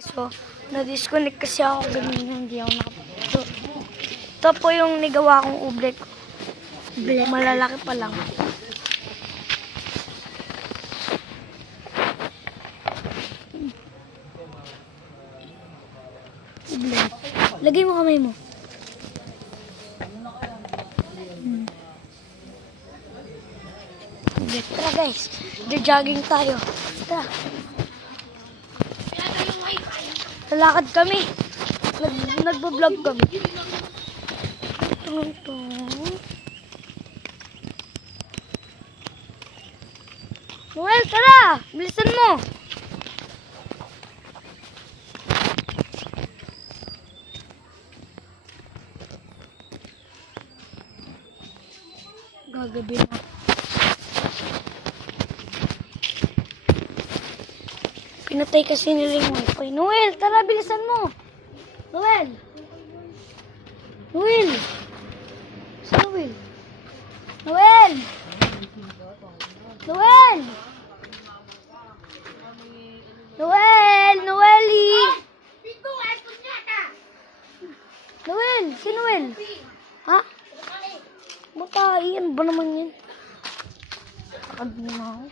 So, na-disconnect kasi ako ganyan, hindi ako nakapagod. Ito po yung nigawa kong uble ko. Malalaki pa lang. Uble. Lagay mo kamay mo. Tara guys, jogging tayo. Tara. Lalakad kami. Nagbo-vlog kami. Ito. Noel, tara! Bilisan mo! Gagabi na. Pinatay kasi nila yung wifi. Noel, tara, bilisan mo! Noel! Noel! Si Noel! Noel! Noel! Noel! Noeli! Noel! Si Noel! Ha? Matay, ano ba naman yan? Sakad mo na ako.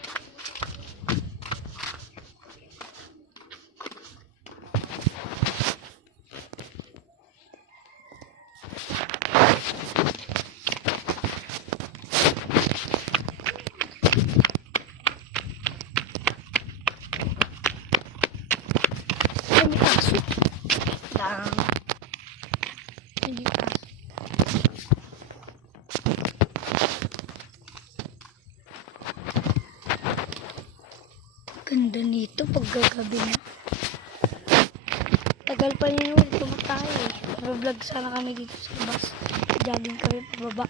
Ganda nito pag gagabi na. Tagal pa niyo tumatay eh. Vlog sana kami dito sa bus. Jogging kami pababa.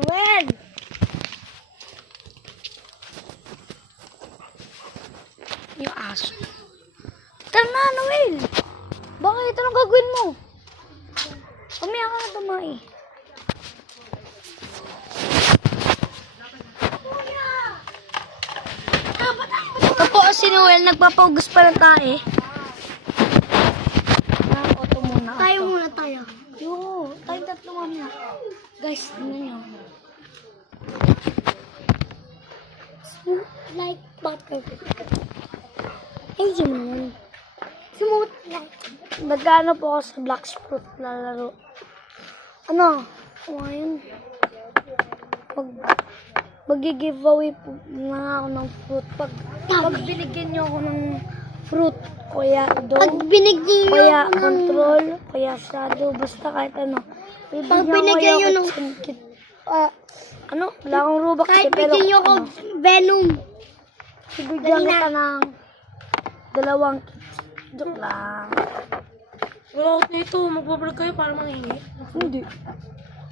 Noel! Yung aso. Tara na, Noel! Bakit? Anong gagawin mo? Pamaya ka na tumae. Ito po si Noel, nagpapaugus pa ng tae. Auto muna. Tayo muna tayo. Yo, tayong tatlo mamaya. Guys, ano nyo? Smooth like butter. Ay, yun naman. Smooth like. Nagano po ako sa Black Fruit lalaro. Ano? Ayun. Mag-giveaway po na ako ng fruit. Pag binigyan nyo ako ng fruit, kaya dog, kaya control, kaya shadow, basta kahit ano. Pag binigyan nyo ng ano? Wala akong Robux. Kahit bigyan nyo ako Venom. Bigyan kita ng 2 kits. Joke lang. Wala ako nito. Magbablog kayo para manghingi. Hindi.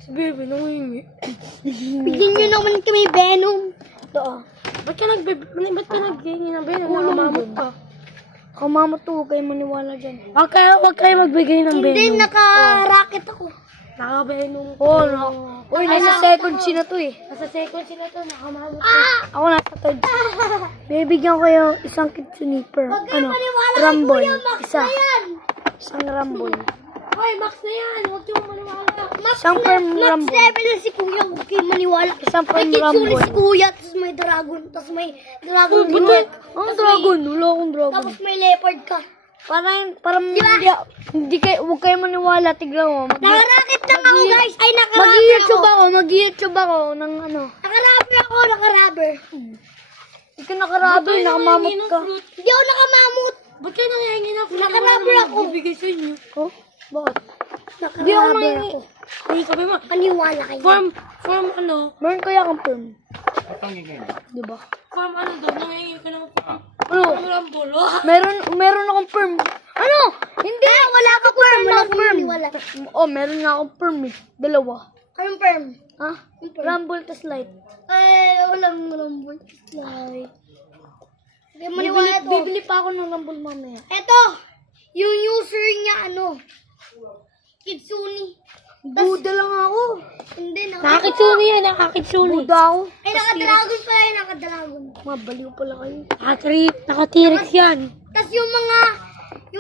Si Bebe, nangihingi. Bigyan nyo naman kami Venom. Ito. Ba't ka naghihingi ng Venom? Nakamamot ka. Kamamot to, huwag kayo maniwala dyan. Huwag kayo magbigay ng Venom. Hindi, naka-racket ako. Naka-Venom. Oo, no. Uy, nasa second scene na to eh. Nasa second sila to. Nakamamot. Ako nasa third. Bibigyan ko yung isang kitsune per. Ano? Rumble. Isang rumble. Hoy, Max na yan. Huwag yung maniwala. Isang per rumble. Max level na si Kuya, huwag kayo maniwala. Isang per May kitsune rumble. si Kuya, tapos may dragon, tapos may dragon Ba't din. Ang dragon. Wala akong dragon. Tapos may leopard ka. Parang hindi kayo, huwag kayo maniwala. Tignan mo. Nakarakit lang ako guys. Ay, nakarubber Mag-YouTube ako. ako. Mag-YouTube ako ng ano. Nakarubber ako, nakarubber. Hindi ka nakarabay. Nakamamot ka. Hindi ako nakamamot. Ba't kayo nangihingi ng fruit? Nakarubber ako. Bibigay sa inyo. Oh? Bakit? Hindi ako Nakarubber nangyay. ako. Ay, sabi mo. Paniwala kayo. Form ano? Meron kaya akong perm. Diba? Form ano daw? Nangihingi ka ng Ano? Rumble. Meron akong perm. Ano? Hindi. Wala ka perm. Wala akong perm. Maniwala. Oh, meron nga akong perm eh. 2. Anong perm? Ha? Rumble tas light. Ay, walang rumble. Like. Hindi maniwala to. Bibili pa ako ng rumble mamaya. Eto, yung user niya ano, Kitsune. Buda lang ako. Hindi, Nakakitsuni yan, nakakitsuni. Buda ako. Ay, naka-dragon pala yun, naka-dragon. Mabaliw pala kayo. Naka-T-Rex yan. Tapos yung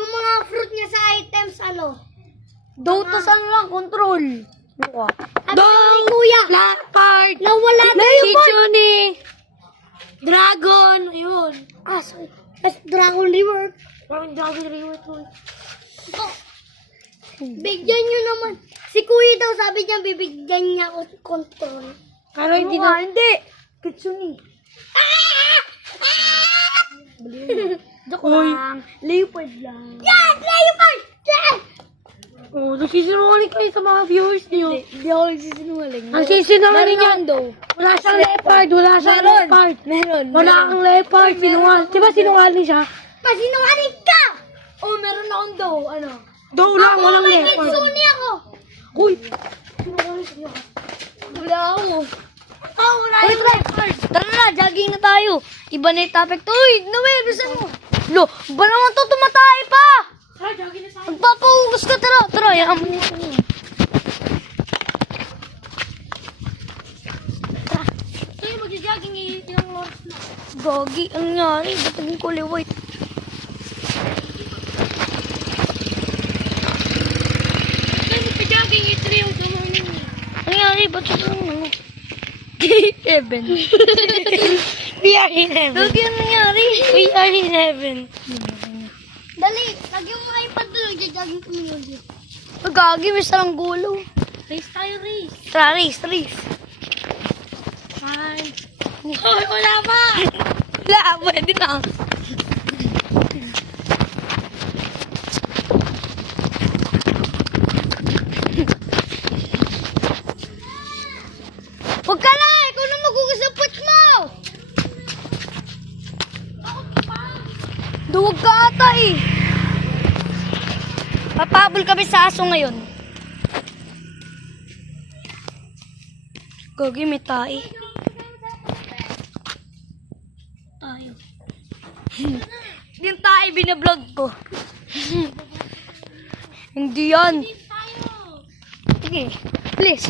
mga fruit niya sa items, ano? Dota saan lang, control. Buka. Dong! Kuya! Leopard. Nawala na yung Kitsune. Dragon. Ayun. sorry. Tapos Dragon River. Parang Dragon River to. Bigyan nyo naman. Si Kuya daw, sabi niya, bibigyan niya ako control. Pero hindi Buka, na. hindi. Kitsune. Joke lang. Leopard lang. Yes! Leopard! Yes! Oh, nagsisinungaling kayo sa mga viewers niyo. Hindi ako nagsisinungaling. Ang sisinungaling Meron yan. daw. Wala siyang leopard. Wala siyang leopard. Meron. Wala kang leopard. Sinungaling. Di ba sinungaling siya? Pasinungaling ka! Oh, meron akong daw. Ano? Daw lang. Walang May leopard. kitsune ako. Uy. Wala ako. Oh, wala Uy, yung try. leopard. Tara na, jogging na tayo. Iba na yung topic. Uy, Noel, bisan mo. Lo, ba naman to tumatay pa? Tara, jogging na sa akin. Magpapahugas ka, tara. Tara, yan mo. Tayo mag-jogging ilang oras na. Gogi, ang nangyari. Ba't naging kulay white? Tayo mag-jogging 3 of the morning. Ang nangyari, ba't ito ang ano? Heaven. We are in heaven. Gogi, ang nangyari? We are in heaven. Dali, lagyan mo nga yung iPad doon. Nagja-jogging kami yun. Gogi, may sarang gulo. Race tayo, race. Tara, race, race. Fine. Hoy, wala pa. Wala, pwede na. Huwag ka na! Ikaw na magugas ng puwet mo! Duwag ka ata eh. Papabol kami sa aso ngayon. Gogi, may tae. Tayo. Yung tae binablog ko. Hindi yan. Tayo. Sige, please.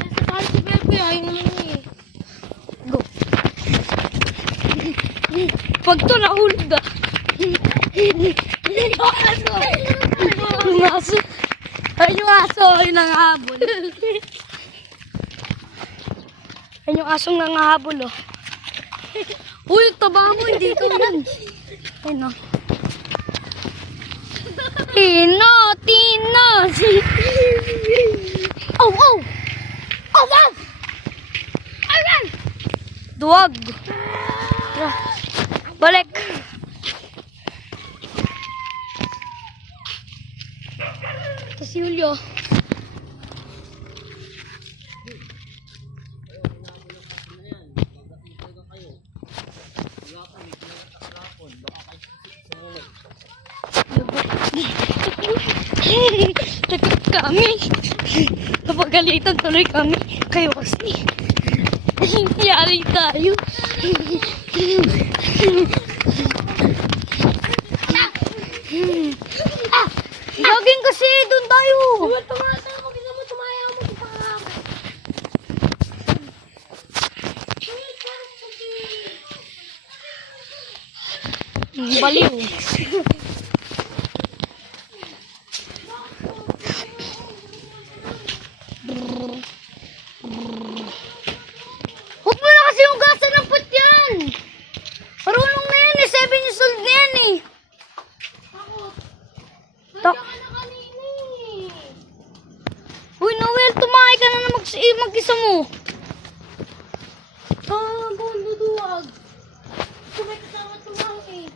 Nasa tayo si Pepe. Ayaw naman niya eh. Go. Pag to nahulog ka. Yung aso. Ay, yung aso. Ay, nangahabol. Ay, yung asong nangahabol, oh. Uy, taba mo. Hindi ko yan. Ay, no. Tino, Tino. Oh, oh. Oh, wow. Ayan. Duwag. Tara. Balik. Ito si Julio. Takot kami. Napagalitan tuloy kami. Kayo kasi. Yari tayo. Jogging kasi. Doon tayo. Tumaya tayo. Mag-isa mo. Tumaya mo. Tumaya. Baliw. Huwag mo na kasi hugasan ng puwet yan. Marunong na yan eh. 7 years old na yan eh. Tak. Uy, Noel, tumakay ka na na mag-isa mo. Ah, buong duduwag. Tumay kasama tumangin.